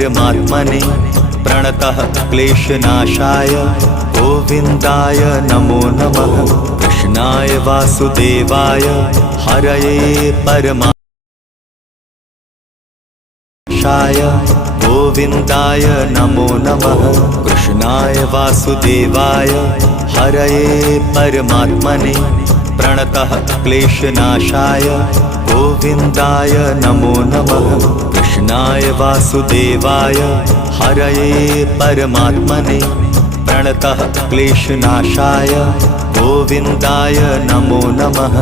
परमात्मने प्रणतः क्लेशनाशाय गोविन्दाय नमो नमः। कृष्णाय वासुदेवाय हरये परमाशाय गोविन्दाय नमो नमः। कृष्णाय वासुदेवाय हरये परमात्मने प्रणतः क्लेशनाशाय गोविन्दाय नमो नमः। कृष्णाय वासुदेवाय हरये परमात्मने प्रणतः क्लेशनाशाय गोविन्दाय नमो नमः।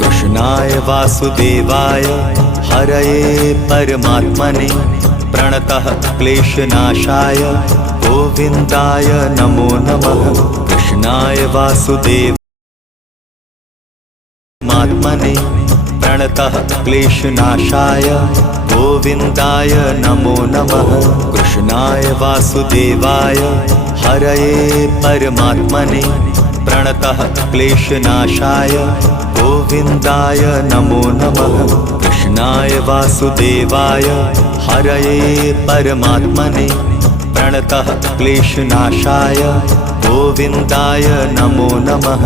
कृष्णाय वासुदेवाय हरये परमात्मने प्रणतः क्लेशनाशाय गोविन्दाय नमो नमः। कृष्णाय वासुदेवात्मने प्रणतः क्लेशनाशाय गोविन्दाय नमो नमः। कृष्णाय वासुदेवाय हरये परमात्मने प्रणतः क्लेशनाशाय गोविन्दाय नमो नमः। कृष्णाय वासुदेवाय हरये परमात्मने प्रणतः क्लेशनाशाय गोविन्दाय नमो नमः।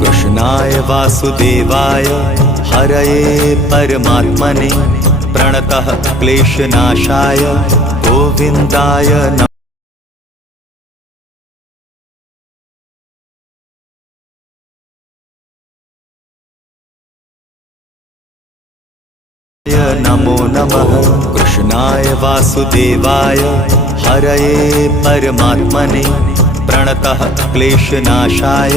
कृष्णाय वासुदेवाय हरये परमात्मने प्रणतः क्लेशनाशाय गोविन्दाय नमो नमः। कृष्णाय वासुदेवाय हरये परमात्मने प्रणतः क्लेशनाशाय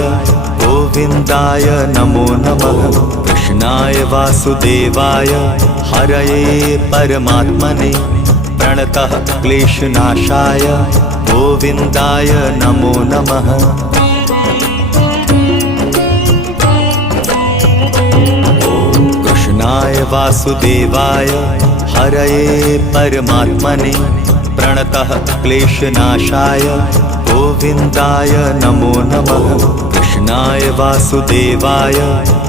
गोविन्दाय नमो नमः। कृष्णाय वासुदेवाय हरये परमात्मने प्रणतः क्लेशनाशाय गोविन्दाय नमो नमः। कृष्णाय वासुदेवाय हरये परमात्मने प्रणतः क्लेशनाशाय गोविन्दाय नमो नमः। कृष्णाय वासुदेवाय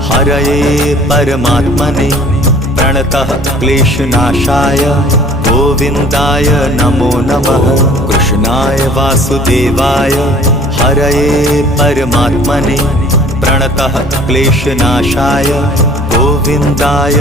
हरये परमात्मने प्रणतः क्लेशनाशाय गोविन्दाय नमो नमः। कृष्णाय वासुदेवाय हरये परमात्मने प्रणतः क्लेशनाशाय गोविन्दाय